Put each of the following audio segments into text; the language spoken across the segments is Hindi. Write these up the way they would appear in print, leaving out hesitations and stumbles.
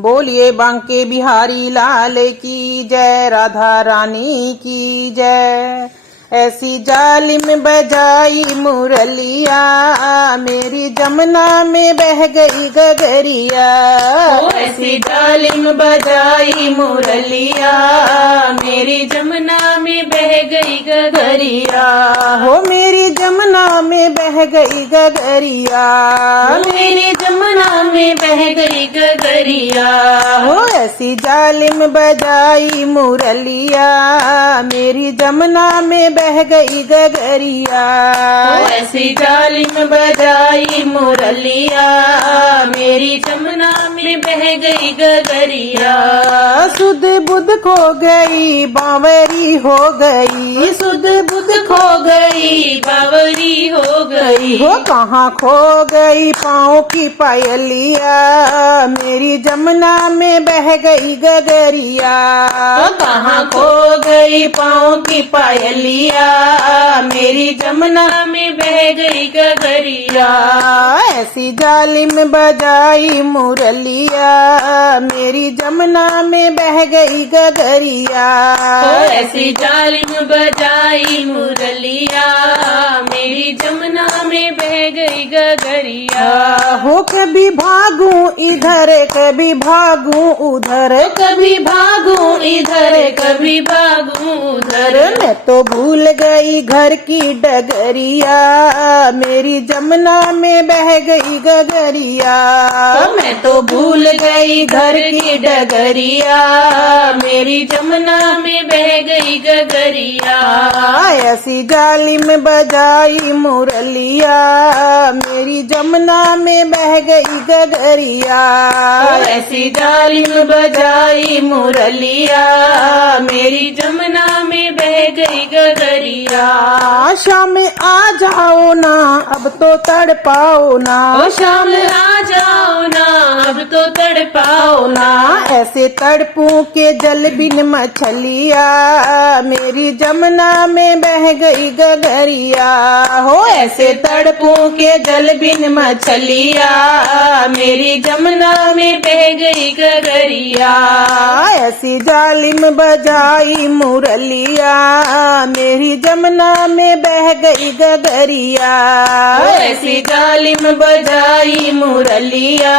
बोलिए बांके बिहारी लाल की जय, राधा रानी की जय। ऐसी जालिम बजाई मुरलिया, मेरी जमुना में बह गई गगरिया। ऐसी जालिम बजाई मुरलिया, मेरी जमुना में बह गई गगरिया। हो मेरी जमुना में बह गई गगरिया, मेरी जमुना में बह गई गगरिया। हो ऐसी जालिम बजाई मुरलिया, मेरी जमुना में बह गई गगरिया। ऐसी जालिम बजाई मुरलिया, मेरी जमुना में बह गई गगरिया। सुध बुध खो गई बावरी हो गई, सुध बुध खो गई बावरी हो गई। हो कहाँ खो गई पाँव की पायलिया, मेरी जमुना में बह गई गगरिया। कहाँ खो गई पाँव की पायलिया, मेरी जमुना में बह गई गगरिया। ऐसी जालिम बजाई मुरलिया, मेरी जमुना में बह गई गगरिया। ऐसी जालिम बजाई मुरलिया, मेरी जमुना में बह गई गगरिया। हो कभी भागूं इधर कभी भागूं उधर, कभी भागूं इधर कभी भागूं उधर। मैं तो भूल गई घर की डगरिया, मेरी जमुना में बह गई गगरिया। मैं तो भूल गई घर की डगरिया, मेरी जमुना में बह गई गगरिया। ऐसी जालिम बजाई मुरलिया, मेरी जमुना में बह गई गगरिया। ऐसी जालिम बजाई मुरलिया, मेरी जमुना में बह गई गगरिया। शाम आ जाओ ना अब तो तड़ पाओ ना, ओ शाम आ जाओ ना अब तो तड़ पाओ ना। ऐसे तड़पूं के जल बिन मछलिया, मेरी जमुना में बह गई गगरिया। हो ऐसे तड़पों के जल बिन मछलिया, मेरी जमुना में बह गई गगरिया। ऐसी जालिम बजाई मुरलिया, मेरी जमुना में बह गई गगरिया। ऐसी जालिम बजाई मुरलिया,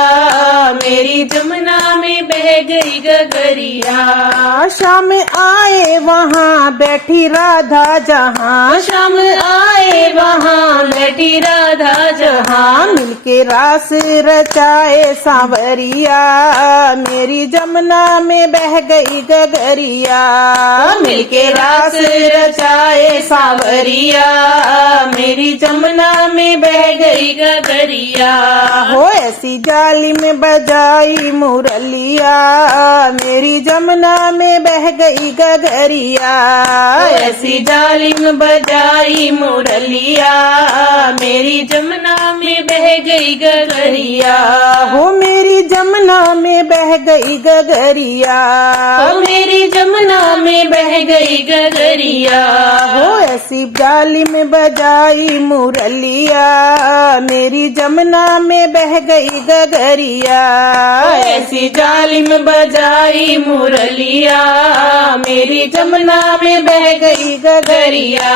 मेरी जमुना में बह गई गगरिया। शाम आए वहाँ बैठी राधा जहाँ, शाम आए वहाँ बैठी राधा जहाँ। मिलके रास रचाए सांवरिया, मेरी जमुना में बह गई गगरिया। मिलके रास रचाए सांवरिया, मेरी जमुना में बह गई गगरिया। हो ऐसी जालिम बजाई मुरलिया, मेरी जमुना में बह गई गगरिया। ऐसी जालिम बजाई मुरलिया, मेरी जमुना में बह गई गगरिया। हो मेरी जमुना में बह गई गगरिया। ओ मेरी जमुना में बह गई गगरिया। हो ऐसी जालिम बजाई मुरलिया, मेरी जमुना में बह गई गगरिया। ऐसी जालिम बजाई मुरलिया, मेरी जमुना में बह गई गगरिया।